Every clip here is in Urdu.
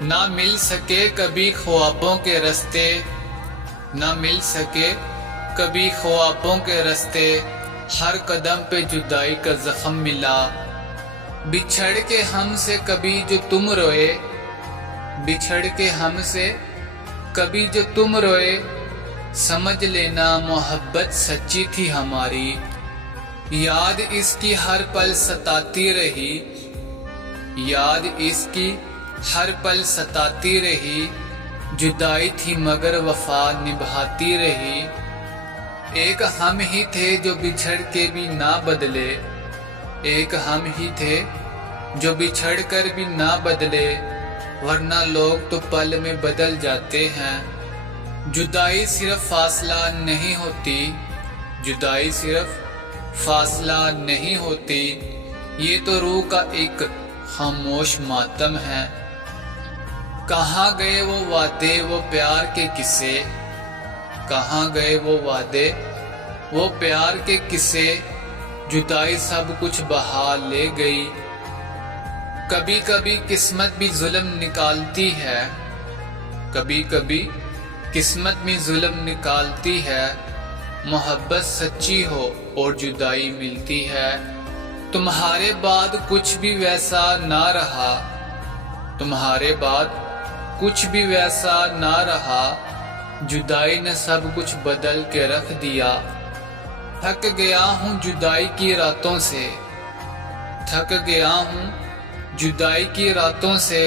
نہ مل سکے کبھی خوابوں کے رستے، نہ مل سکے کبھی خوابوں کے رستے، ہر قدم پہ جدائی کا زخم ملا۔ بچھڑ کے ہم سے کبھی جو تم روئے، بچھڑ کے ہم سے کبھی جو تم روئے، سمجھ لینا محبت سچی تھی ہماری۔ یاد اس کی ہر پل ستاتی رہی، یاد اس کی ہر پل ستاتی رہی، جدائی تھی مگر وفا نبھاتی رہی۔ ایک ہم ہی تھے جو بچھڑ کے بھی نہ بدلے، ایک ہم ہی تھے جو بچھڑ کر بھی نہ بدلے، ورنہ لوگ تو پل میں بدل جاتے ہیں۔ جدائی صرف فاصلہ نہیں ہوتی، جدائی صرف فاصلہ نہیں ہوتی، یہ تو روح کا ایک خاموش ماتم ہے۔ کہاں گئے وہ وعدے وہ پیار کے قصے، کہاں گئے وہ وعدے وہ پیار کے قصے، جدائی سب کچھ بہا لے گئی۔ کبھی کبھی قسمت بھی ظلم نکالتی ہے، کبھی کبھی قسمت بھی ظلم نکالتی ہے، محبت سچی ہو اور جدائی ملتی ہے۔ تمہارے بعد کچھ بھی ویسا نہ رہا، تمہارے بعد کچھ بھی ویسا نہ رہا، جدائی نے سب کچھ بدل کے رکھ دیا۔ تھک گیا ہوں جدائی کی راتوں سے، تھک گیا ہوں جدائی کی راتوں سے،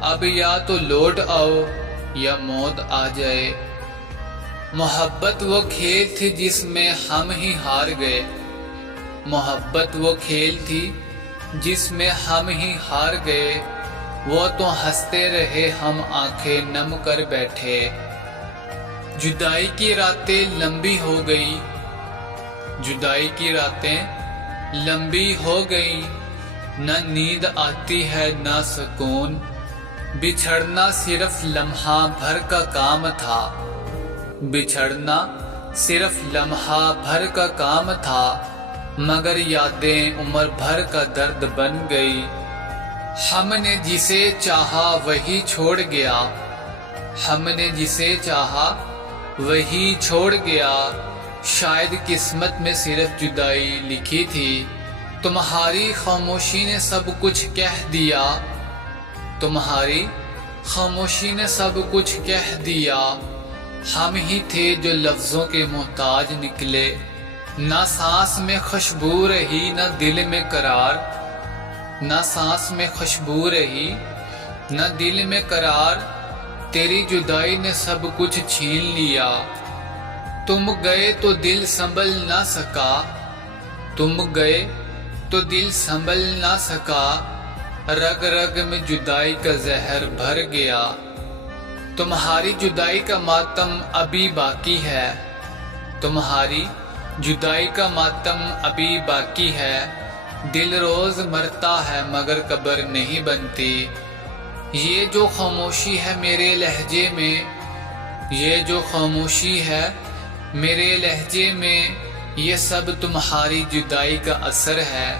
اب یا تو لوٹ آؤ یا موت آ جائے۔ محبت وہ کھیل تھی جس میں ہم ہی ہار گئے، محبت وہ کھیل تھی جس میں ہم ہی ہار گئے، وہ تو ہنستے رہے ہم آنکھیں نم کر بیٹھے۔ جدائی کی راتیں لمبی ہو گئی، جدائی کی راتیں لمبی ہو گئی، نہ نیند آتی ہے نہ سکون، بچھڑنا صرف لمحہ بھر کا کام تھا، بچھڑنا صرف لمحہ بھر کا کام تھا، مگر یادیں عمر بھر کا درد بن گئی۔ ہم نے جسے چاہا وہی چھوڑ گیا، ہم نے جسے چاہا وہی چھوڑ گیا، شاید قسمت میں صرف جدائی لکھی تھی۔ تمہاری خاموشی نے سب کچھ کہہ دیا، تمہاری خاموشی نے سب کچھ کہہ دیا، ہم ہی تھے جو لفظوں کے محتاج نکلے۔ نہ سانس میں خوشبو رہی نہ دل میں قرار، نہ سانس میں خوشبو رہی نہ دل میں قرار، تیری جدائی نے سب کچھ چھین لیا۔ تم گئے تو دل سنبھل نہ سکا، تم گئے تو دل سنبھل نہ سکا، رگ رگ میں جدائی کا زہر بھر گیا۔ تمہاری جدائی کا ماتم ابھی باقی ہے، تمہاری جدائی کا ماتم ابھی باقی ہے، دل روز مرتا ہے مگر قبر نہیں بنتی۔ یہ جو خاموشی ہے میرے لہجے میں، یہ جو خاموشی ہے میرے لہجے میں، یہ سب تمہاری جدائی کا اثر ہے۔